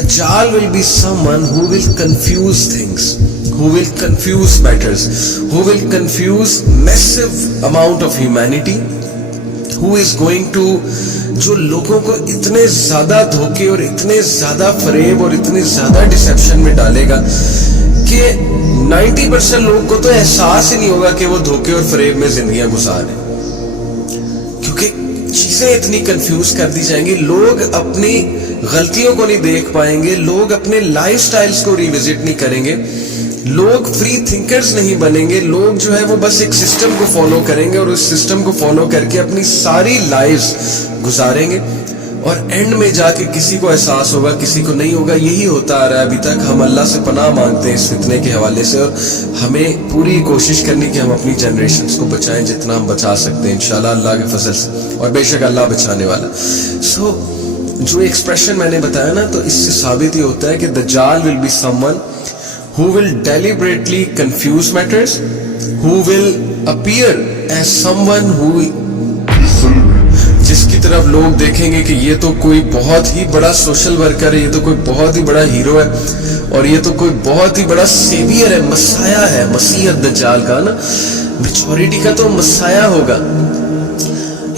Dajjal will be someone who will confuse things, who will confuse matters, who will confuse massive amount of humanity, who is going to, जो लोगों को इतने ज्यादा धोखे और इतने ज्यादा फरेब और इतने ज्यादा डिसेप्शन में डालेगा कि 90% लोगों को तो एहसास ही नहीं होगा कि वो धोखे और फरेब में जिंदगियां गुजारे, क्योंकि चीजें इतनी कंफ्यूज कर दी जाएंगी. लोग अपनी गलतियों को नहीं देख पाएंगे, लोग अपने लाइफ स्टाइल्स को रिविजिट नहीं करेंगे, लोग फ्री थिंकर्स नहीं बनेंगे, लोग जो है वो बस एक सिस्टम को फॉलो करेंगे और उस सिस्टम को फॉलो करके अपनी सारी लाइफ्स गुजारेंगे और एंड में जाके किसी को एहसास होगा, किसी को नहीं होगा. यही होता आ रहा है अभी तक. हम अल्लाह से पनाह मांगते हैं इस फितने के हवाले से और हमें पूरी कोशिश करनी कि हम अपनी जनरेशन्स को बचाएं जितना हम बचा सकते हैं इंशाल्लाह अल्लाह के फजल से, और बेशक अल्लाह बचाने वाला. सो जो एक्सप्रेशन मैंने बताया ना, तो इससे साबित ही होता है कि दज्जाल will be someone who will deliberately confuse matters, who will appear as someone who, जिसकी तरफ लोग देखेंगे कि ये तो कोई बहुत ही बड़ा सोशल वर्कर है, ये तो कोई बहुत ही बड़ा हीरो है और ये तो कोई बहुत ही बड़ा सेवियर है, मसाया है. मसीह दज्जाल का ना मेजॉरिटी का तो मसाया होगा.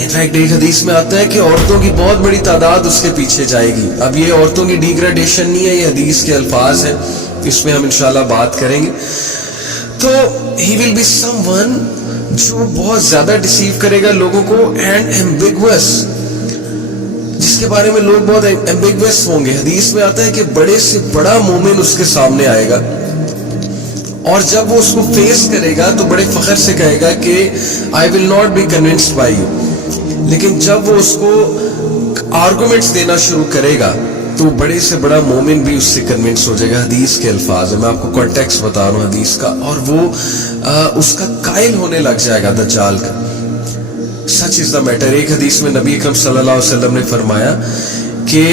इनफैक्ट एक हदीस में आता है कि औरतों की बहुत बड़ी तादाद उसके पीछे जाएगी. अब ये औरतों की डिग्रेडेशन नहीं है, ये हदीस के अल्फाज हैं, इसमें हम इंशाल्लाह बात करेंगे. तो ही विल बी समवन जो बहुत ज्यादा डिसीव करेगा लोगों को एंड एम्बिगुअस, जिसके बारे में लोग बहुत एम्बिगुअस होंगे. हदीस में आता है कि बड़े से बड़ा मोमिन उसके सामने आएगा और जब वो उसको फेस करेगा तो बड़े फख्र से कहेगा कि I will not be convinced by you. लेकिन जब वो उसको आर्गुमेंट्स देना शुरू करेगा तो बड़े से बड़ा मोमिन भी उससे कन्विंस हो जाएगा. हदीस के अल्फाज है, मैं आपको कॉन्टेक्स्ट बता रहा हूँ हदीस का, और वो उसका कायल होने लग जाएगा दज्जाल का. Such is the matter. एक हदीस में नबी अकरम सल्लल्लाहु अलैहि वसल्लम ने फरमाया कि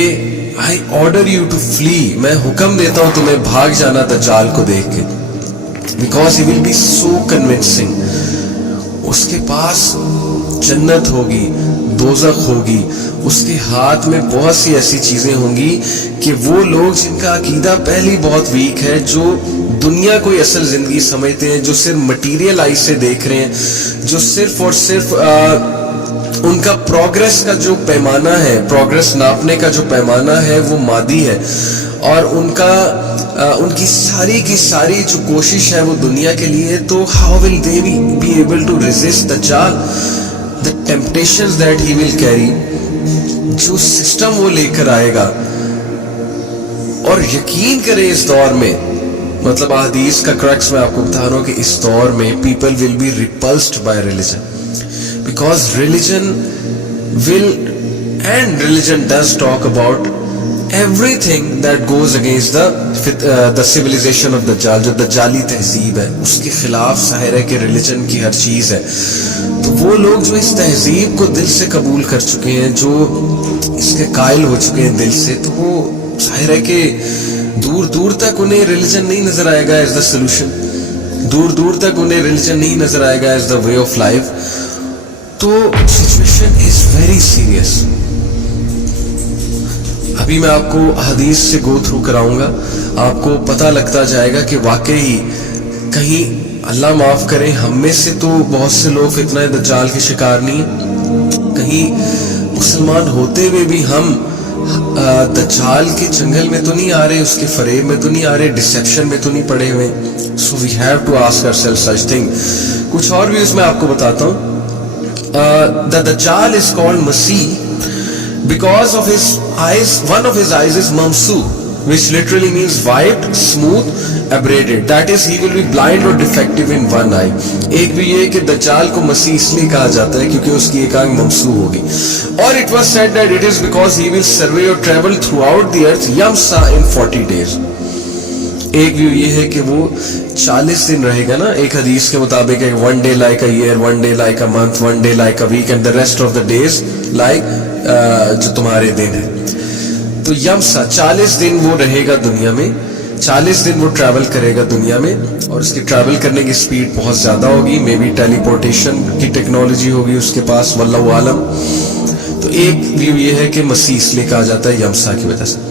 I order you to flee, मैं हुक्म देता हूँ तुम्हें भाग जाना दज्जाल को देख के, because he will be so convincing. उसके पास जन्नत होगी, दोज़ख होगी, उसके हाथ में बहुत सी ऐसी चीजें होंगी कि वो लोग जिनका अकीदा पहले ही बहुत वीक है, जो दुनिया को असल जिंदगी समझते हैं, जो सिर्फ मटीरियल आई से देख रहे हैं, जो सिर्फ और सिर्फ उनका प्रोग्रेस का जो पैमाना है, प्रोग्रेस नापने का जो पैमाना है वो मादी है, और उनकी सारी की सारी जो कोशिश है वो दुनिया के लिए. तो how will they be able to resist दज्जाल, the temptations that he will carry, जो सिस्टम वो लेकर आएगा. और यकीन करें इस दौर में, मतलब हदीस का क्रक्स मैं आपको बता रहा हूं कि इस दौर में people will be repulsed bye religion, because religion will, and religion does talk about everything that goes against the civilization of दज्जाल. जो दज्जाली तहजीब है उसके खिलाफ जाहिर है कि रिलीजन की हर चीज है. तो वो लोग जो इस तहजीब को दिल से कबूल कर चुके हैं, जो इसके कायल हो चुके हैं दिल से, तो वो जाहिर है कि दूर दूर तक उन्हें रिलीजन नहीं नजर आएगा एज द सोल्यूशन, दूर दूर तक उन्हें रिलीजन नहीं नजर आएगा as the way of life. तो सिचुएशन इज वेरी सीरियस. अभी मैं आपको हदीस से गो थ्रू कराऊंगा, आपको पता लगता जाएगा कि वाकई कहीं अल्लाह माफ करे हम में से तो बहुत से लोग फितना दज्जाल के शिकार नहीं, कहीं मुसलमान होते हुए भी हम दज्जाल के जंगल में तो नहीं आ रहे, उसके फरेब में तो नहीं आ रहे, डिसेप्शन में तो नहीं पड़े हुए. So we have to ask ourselves such thing. कुछ और भी उसमें आपको बताता हूँ. द दज्जाल इज कॉल्ड मसीह because of his eyes. One of his eyes is mamsu, which literally means white, smooth, abraded. That is, he will be blind or defective in one eye. एक भी ये कि दज्जाल को मसीह इसलिए कहा जाता है क्योंकि उसकी एक आंख ममसू होगी. और it was said that it is because he will survey or travel throughout the earth yamsa in 40 days. एक व्यू ये है कि वो 40 दिन रहेगा ना, एक हदीस के मुताबिक है, 1 day like a year, 1 day like a month, 1 day like a week, and the rest of the days like जो तुम्हारे दिन है. तो यमसा 40 दिन वो रहेगा दुनिया में, 40 दिन वो ट्रैवल करेगा दुनिया में, और उसकी ट्रैवल करने की स्पीड बहुत ज्यादा होगी. मे बी टेलीपोर्टेशन की टेक्नोलॉजी होगी उसके पास, वल्लाहु आलम. तो एक व्यू ये है कि मसीह इसलिए कहा जाता है यमसा की वजह से.